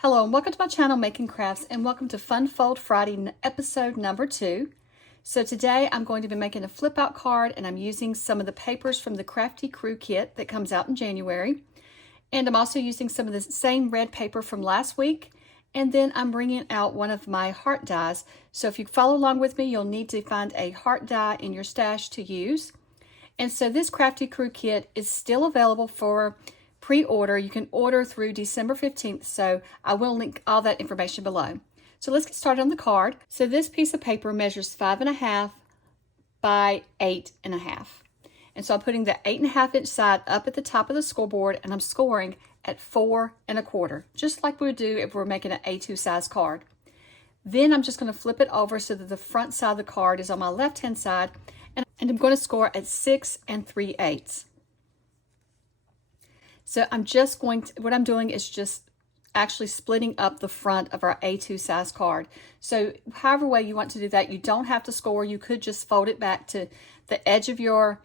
Hello and welcome to my channel Making Crafts, and welcome to Fun Fold Friday episode number 2. So today I'm going to be making a flip out card, and I'm using some of the papers from the Crafty Crew Kit that comes out in January. And I'm also using some of the same red paper from last week. And then I'm bringing out one of my heart dies. So if you follow along with me, you'll need to find a heart die in your stash to use. And so this Crafty Crew Kit is still available for pre-order. You can order through December 15th, so I will link all that information below. So let's get started on the card. So this piece of paper measures 5.5 by 8.5. And so I'm putting the 8.5 inch side up at the top of the scoreboard, and I'm scoring at 4.25, just like we would do if we're making an A2 size card. Then I'm just going to flip it over so that the front side of the card is on my left hand side, and I'm going to score at 6 3/8. So I'm just going to, what I'm doing is just actually splitting up the front of our A2 size card. So however way you want to do that, you don't have to score. You could just fold it back to the edge of your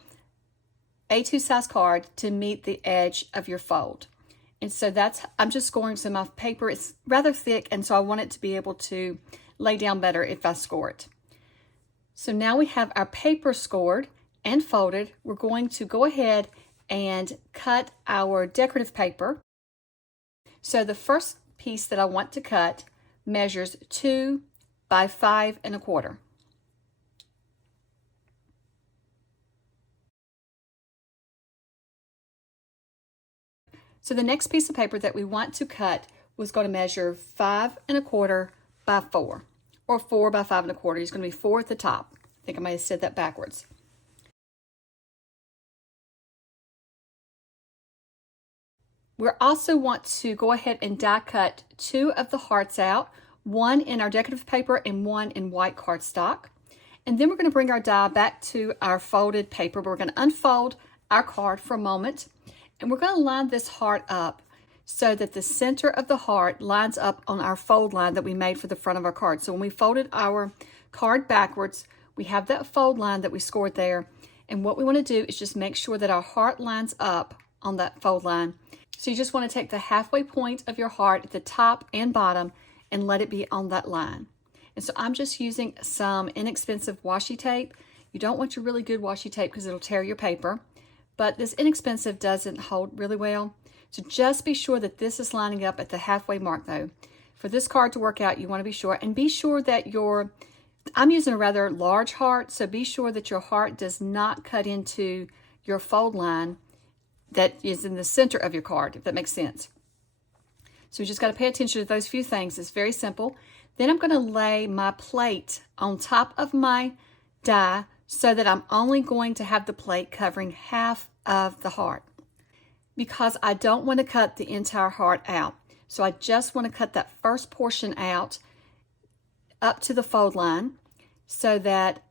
A2 size card to meet the edge of your fold. And so I'm just scoring, so my paper is rather thick, and so I want it to be able to lay down better if I score it. So now we have our paper scored and folded. We're going to go ahead and cut our decorative paper. So the first piece that I want to cut measures 2 by 5.25. So the next piece of paper that we want to cut was going to measure 5.25 by 4, or 4 by 5.25. It's going to be 4 at the top. I think I might have said that backwards. We also want to go ahead and die cut 2 of the hearts out, one in our decorative paper and one in white cardstock. And then we're going to bring our die back to our folded paper. We're going to unfold our card for a moment, and we're going to line this heart up so that the center of the heart lines up on our fold line that we made for the front of our card. So when we folded our card backwards, we have that fold line that we scored there. And what we want to do is just make sure that our heart lines up on that fold line. So you just want to take the halfway point of your heart at the top and bottom and let it be on that line. And so I'm just using some inexpensive washi tape. You don't want your really good washi tape because it'll tear your paper, but this inexpensive doesn't hold really well. So just be sure that this is lining up at the halfway mark though. For this card to work out, you want to be sure, and be sure that I'm using a rather large heart, so be sure that your heart does not cut into your fold line that is in the center of your card, if that makes sense. So you just got to pay attention to those few things. It's very simple. Then I'm going to lay my plate on top of my die so that I'm only going to have the plate covering half of the heart, because I don't want to cut the entire heart out. So I just want to cut that first portion out up to the fold line, so that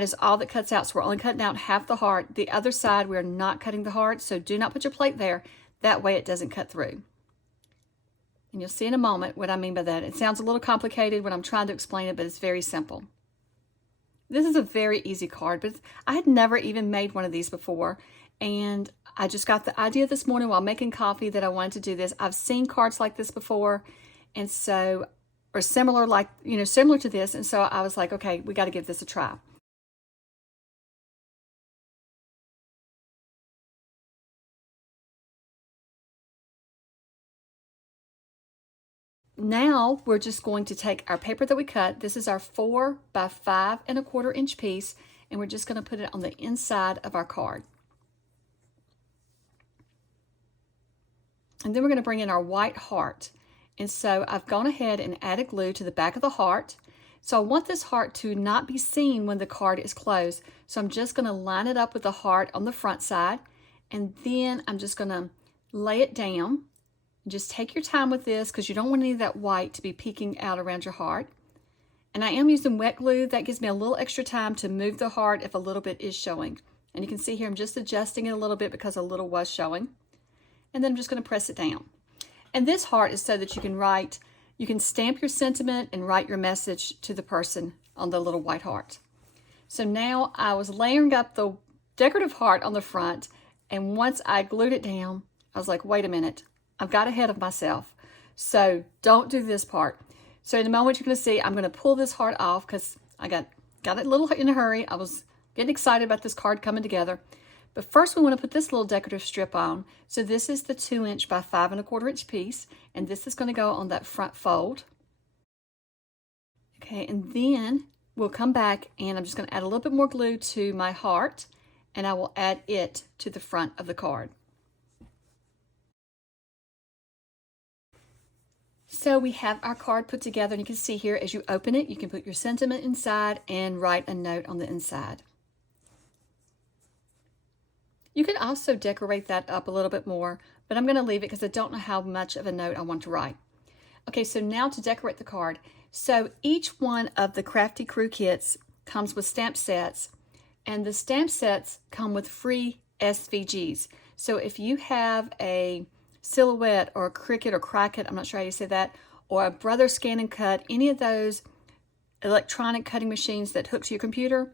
is all that cuts out. So we're only cutting out half the heart. The other side, we're not cutting the heart, so do not put your plate there. That way it doesn't cut through. And you'll see in a moment what I mean by that. It sounds a little complicated when I'm trying to explain it, but it's very simple. This is a very easy card, but I had never even made one of these before, and I just got the idea this morning while making coffee that I wanted to do this. I've seen cards like this before, and so, or similar to this, and so I was like, okay, we got to give this a try. Now we're just going to take our paper that we cut. This is our 4 by 5.25 inch piece, and we're just going to put it on the inside of our card. And then we're going to bring in our white heart. And so I've gone ahead and added glue to the back of the heart. So I want this heart to not be seen when the card is closed. So I'm just going to line it up with the heart on the front side, and then I'm just going to lay it down. Just take your time with this because you don't want any of that white to be peeking out around your heart. And I am using wet glue. That gives me a little extra time to move the heart if a little bit is showing. And you can see here I'm just adjusting it a little bit because a little was showing. And then I'm just going to press it down. And this heart is so that you can stamp your sentiment and write your message to the person on the little white heart. So now I was layering up the decorative heart on the front, and once I glued it down, I was like, wait a minute, I've got ahead of myself. So don't do this part. So in a moment you're going to see I'm going to pull this heart off because I got it a little in a hurry. I was getting excited about this card coming together. But first we want to put this little decorative strip on. So this is the 2" by 5 1/4 inch piece, and this is going to go on that front fold. Okay, and then we'll come back and I'm just going to add a little bit more glue to my heart, and I will add it to the front of the card. So we have our card put together, and you can see here as you open it, you can put your sentiment inside and write a note on the inside. You can also decorate that up a little bit more, but I'm going to leave it because I don't know how much of a note I want to write. Okay, so now to decorate the card. So each one of the Crafty Crew kits comes with stamp sets, and the stamp sets come with free SVGs. So if you have a Silhouette or a Cricut or Cricut, I'm not sure how you say that, or a Brother Scan and Cut, any of those electronic cutting machines that hook to your computer,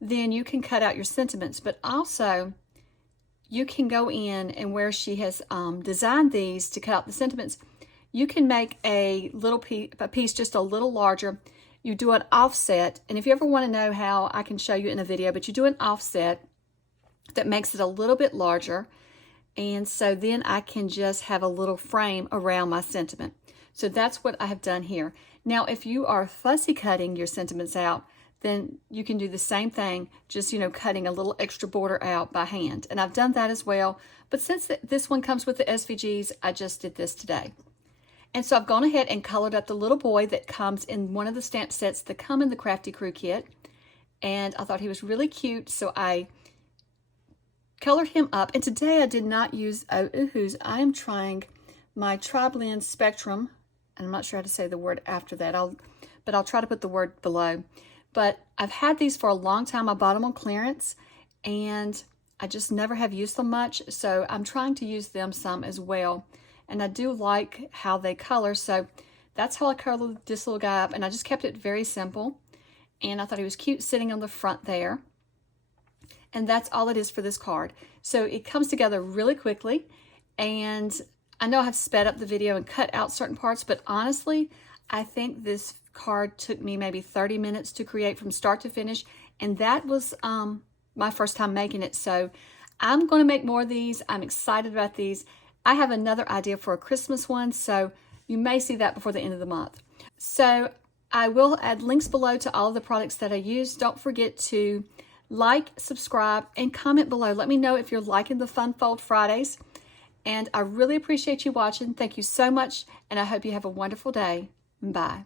then you can cut out your sentiments. But also, you can go in and where she has designed these to cut out the sentiments, you can make a piece just a little larger. You do an offset, and if you ever want to know how, I can show you in a video, but you do an offset that makes it a little bit larger, and so then I can just have a little frame around my sentiment. So that's what I have done here. Now, if you are fussy cutting your sentiments out, then you can do the same thing, just, cutting a little extra border out by hand. And I've done that as well, but since this one comes with the SVGs, I just did this today. And so I've gone ahead and colored up the little boy that comes in one of the stamp sets that come in the Crafty Crew kit. And I thought he was really cute, so I colored him up. And today I did not use oohs. I am trying my Tri-Blend Spectrum, and I'm not sure how to say the word after that, but I'll try to put the word below. But I've had these for a long time. I bought them on clearance, and I just never have used them much, so I'm trying to use them some as well. And I do like how they color, so that's how I colored this little guy up, and I just kept it very simple. And I thought he was cute sitting on the front there. And that's all it is for this card. So it comes together really quickly, and I know I've sped up the video and cut out certain parts, but honestly, I think this card took me maybe 30 minutes to create from start to finish, and that was my first time making it. So I'm going to make more of these. I'm excited about these. I have another idea for a Christmas one, so you may see that before the end of the month. So I will add links below to all of the products that I use. Don't forget to like, subscribe, and comment below. Let me know if you're liking the Fun Fold Fridays. And I really appreciate you watching. Thank you so much, and I hope you have a wonderful day. Bye.